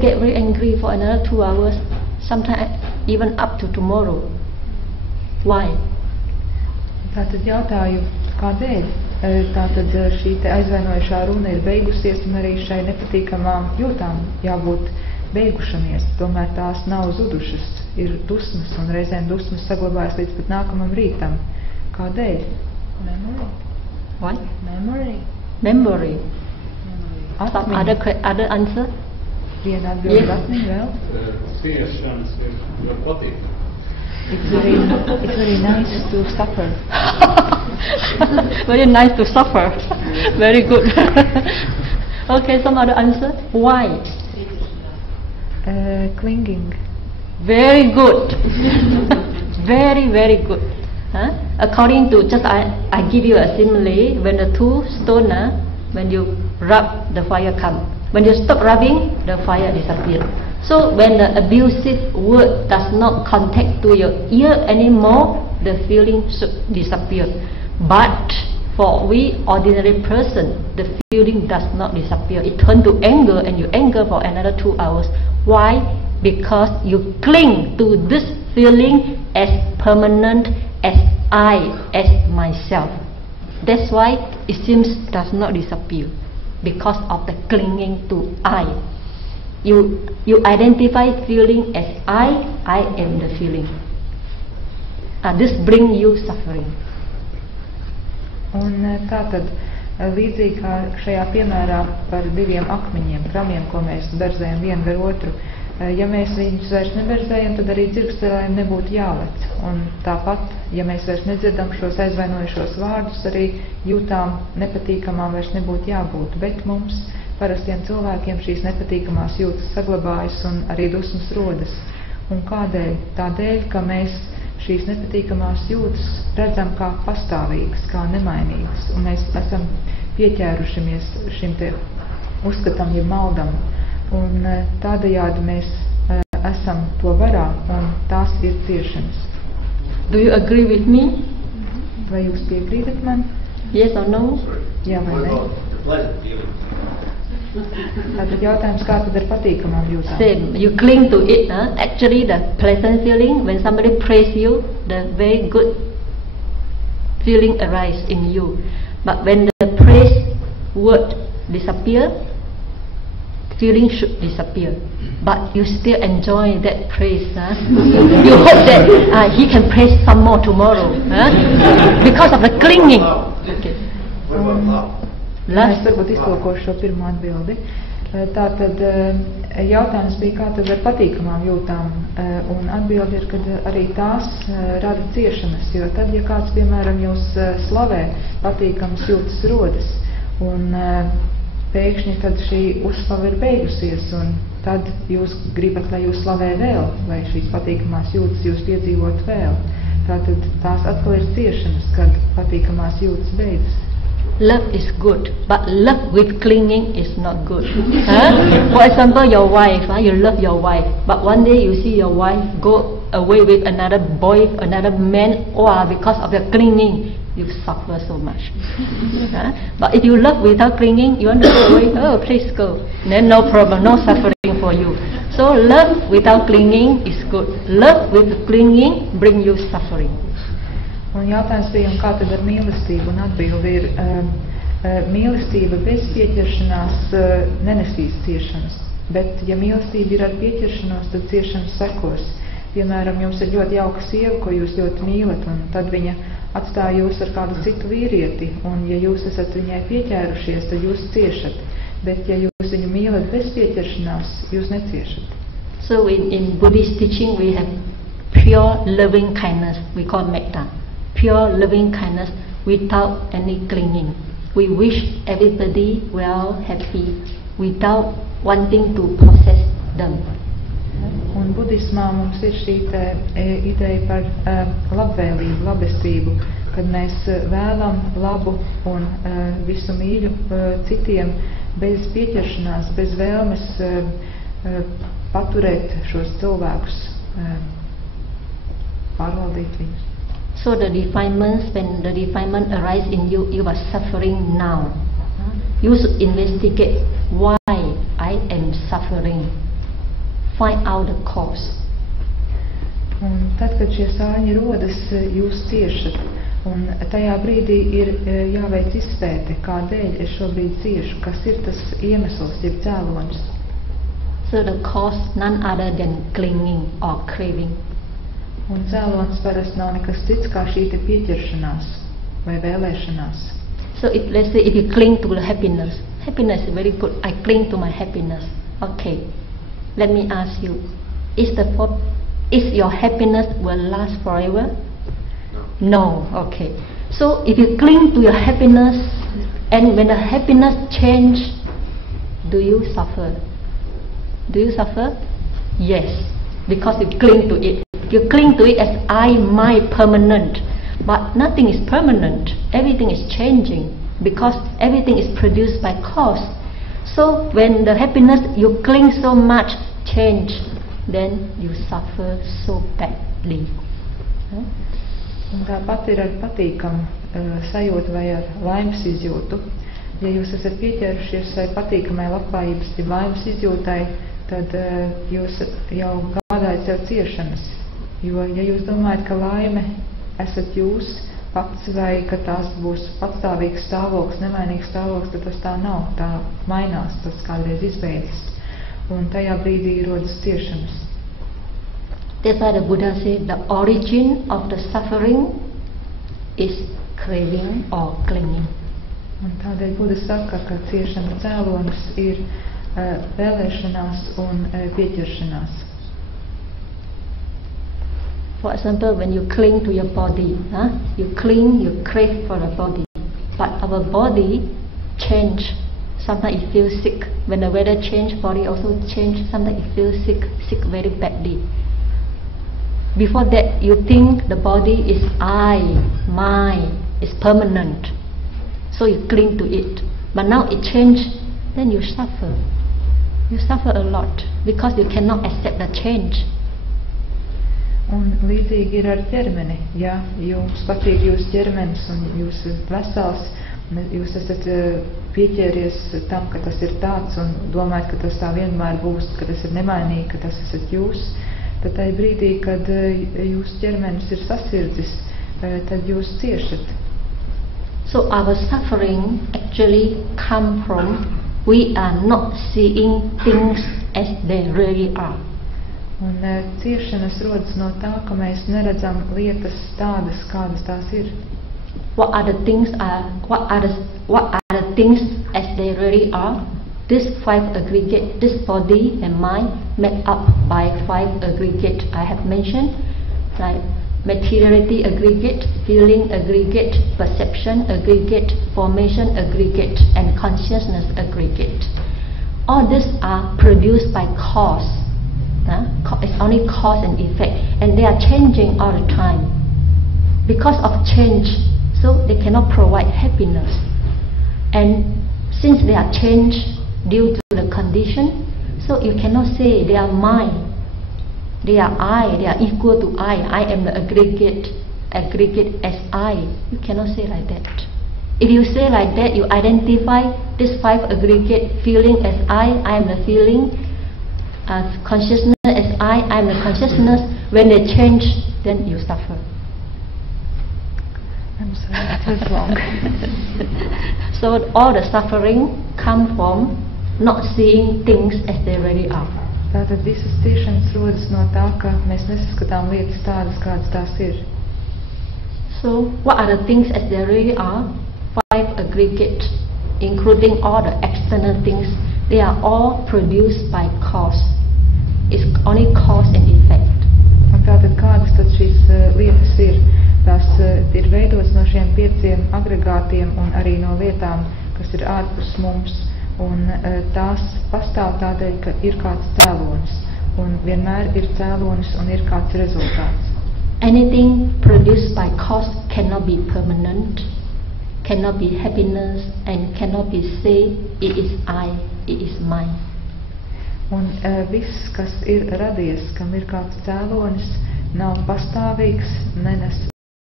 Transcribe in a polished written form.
get very angry for another 2 hours, sometimes even up to tomorrow. Why? Tātad jautāju, kādēļ tātad šī te aizvainojušā runa ir beigusies un arī šai nepatīkamām jūtām jābūt beigušamies, tomēr tās nav zudušas, ir dusmas un reizēm dusmas saglabājas līdz pat nākamam rītam. Kādēļ? Memory. What? Memory. Memory. Some Atmiņa. other answer? Viena atbilde Yes. atmiņa vēl. Ciešanas ir ļoti patīkami. It's very nice to suffer. Very nice to suffer. Very good. Okay, some other answer? Why? Clinging. Very good. Very good. Huh? According to I give you a simile. When the two stones, when you rub, the fire comes. When you stop rubbing, the fire disappears. So when the abusive word does not contact to your ear anymore, the feeling should disappear. But for we ordinary person, the feeling does not disappear. It turns to anger, and you anger for another 2 hours. Why? Because you cling to this feeling as permanent, as I, as myself. That's why it seems does not disappear, because of the clinging to I. You identify feeling as I am the feeling. This brings you suffering. Un tātad, līdzīgi kā šajā piemērā par diviem akmeņiem, kramiem, ko mēs berzējam vienu gar otru, ja mēs viņus vairs neberzējam, tad arī dzirkstēlēm nebūtu jālec. Un tāpat, ja mēs vairs nedzirdam šos aizvainojušos vārdus, arī jūtām nepatīkamām vairs nebūtu jābūt. Bet mums, parastiem cilvēkiem, šīs nepatīkamās jūtas saglabājas un arī dusmas rodas. Un kādēļ? Tādēļ, ka mēs šīs nepatīkamās jūtas redzam kā pastāvīgas, kā nemainīgas, un mēs esam pieķērušamies šim te uzskatam, ja maldam, un tādējādi mēs esam to varā, un tās ir ciešanas. Do you agree with me? Vai jūs piekrītat man? Yes or no? Jā vai ne? Tātad jautājums, kā tad ar patīkamām jūtām? Same. You cling to it. Actually, the pleasant feeling, when somebody praise you, the very good feeling arises in you. But when the praise word disappear, feeling should disappear. But you still enjoy that praise. You hope that he can praise some more tomorrow. Because of the clinging. Okay. Es varbūt iztolkošu šo pirmo atbildi. Tātad jautājums bija, kā tad ar patīkamām jūtām, un atbildi ir, ka arī tās rada ciešanas, jo tad, ja kāds, piemēram, jūs slavē, patīkamas jūtas rodas, un pēkšņi tad šī uzslava ir beigusies, un tad jūs gribat, lai jūs slavē vēl, lai šīs patīkamās jūtas jūs piedzīvot vēl. Tātad tās atkal ir ciešanas, kad patīkamās jūtas beidzas. Love is good, but love with clinging is not good. For example, your wife, you love your wife, but one day you see your wife go away with another boy, another man, or because of the clinging, you suffer so much. But if you love without clinging, you want to go away, oh, please go. Then no problem, no suffering for you. So love without clinging is good. Love with clinging brings you suffering. Un jautājums bija, kā tad ar mīlestību, un atbildi ir, mīlestība bez pieķeršanās nenesīs ciešanas, bet ja mīlestība ir ar pieķeršanos, tad ciešanas sekos. Piemēram, jums ir ļoti jauka sieva, ko jūs ļoti mīlat, un tad viņa atstāja jūs ar kādu citu vīrieti, un ja jūs esat viņai pieķērušies, tad jūs ciešat, bet ja jūs viņu mīlat bez pieķeršanās, jūs neciešat. So in Buddhist teaching we have pure loving kindness, we call metta. Pure loving kindness without any clinging. We wish everybody well, happy, without wanting to possess them. Un budismā mums ir šī ideja par labvēlību, labestību, kad mēs vēlam labu un visu mīļu citiem bez pieķeršanās, bez vēlmes paturēt šos cilvēkus, pārvaldīt viņus. So the defilements, when the defilement arises in you, you are suffering now. You should investigate why I am suffering. find out the cause. Un tad, kad šie sāņi rodas, jūs ciešat. Un tajā brīdī ir jāveic izpēte, kādēļ es šobrīd ciešu, kas ir tas iemesls, jeb cēlonis. So the cause none other than clinging or craving. Un cēlonis parasti nav nekas cits kā šī te pieķeršanās vai vēlēšanās. So let's say if you cling to the happiness is very good. I cling to my happiness. Okay, let me ask you, is your happiness will last forever? No. Okay. So if you cling to your happiness, and when the happiness change, do you suffer? Do you suffer? Yes, because you cling to it. You cling to it as I, my, permanent. But nothing is permanent. Everything is changing because everything is produced by cause. So when the happiness you cling so much change, then you suffer so badly. Un tāpat ir ar patīkamu sajūtu vai ar laimes izjūtu. Ja jūs esat pieķērušies vai patīkamai labklājības vai laimes izjūtai, tad jūs jau gādājat sev ciešanas. Jo, ja jūs domājat, ka laime esat jūs pats vai ka tās būs patstāvīgs stāvoklis, nemainīgs stāvoklis, tad tas tā nav. Tā mainās, tas kādreiz izbeidzas. Un tajā brīdī rodas ciešanas. That's why the Buddha said the origin of the suffering is craving or clinging. Un tādēļ Buddha saka, ka ciešana cēlonis ir vēlēšanās un pieķeršanās. For example, when you cling to your body, you crave for the body. But our body change. Sometimes it feels sick. When the weather change, body also change. Sometimes it feels sick very badly. Before that, you think the body is I, mine, is permanent. So you cling to it. But now it changed, then you suffer. You suffer a lot because you cannot accept the change. Un līdzīgi ir ar ķermeni. Ja jums patīk jūsu ķermenis un jūs vesels, jūs esat pieķēries tam, ka tas ir tāds un domājat, ka tas tā vienmēr būs, ka tas ir nemainīgi, ka tas esat jūs, tad tajā brīdī, kad jūsu ķermenis ir sasirdzis, tad jūs ciešat. So our suffering actually come from we are not seeing things as they really are. Un ciešanas rodas no tā, ka mēs neredzam lietas tādas, kādas tās ir. What are the things as they really are? This 5 aggregate, this body and mind made up by 5 aggregate I have mentioned, like materiality aggregate, feeling aggregate, perception aggregate, formation aggregate, and consciousness aggregate. All these are produced by cause. It's only cause and effect, and they are changing all the time. Because of change, so they cannot provide happiness. And since they are changed due to the condition, so you cannot say they are mine. They are I, they are equal to I am the aggregate as I. You cannot say like that. If you say like that, you identify this 5 aggregate feeling as I am the feeling, consciousness as I am the consciousness. When they change, then you suffer. I'm sorry, that was long. So all the suffering come from not seeing things as they really are. Tātad visas ciešanas rodas no tā, ka mēs nesaskatām lietas tādas, kādas tās ir. So what are the things as they really are? 5 aggregate, including all the external things, they are all produced by cause. It's only cause and effect. Un tātad kādas tad šīs lietas ir? Tās ir veidotas no šiem 5 agregātiem un arī no lietām, kas ir ārpus mums. Un tās pastāv tādēļ, ka ir kāds cēlonis. Un vienmēr ir cēlonis un ir kāds rezultāts. Anything produced by cause cannot be permanent, cannot be happiness, and cannot be say, it is I, it is mine. Un viss, kas ir radies, kam ir kāds cēlonis, nav pastāvīgs, nenes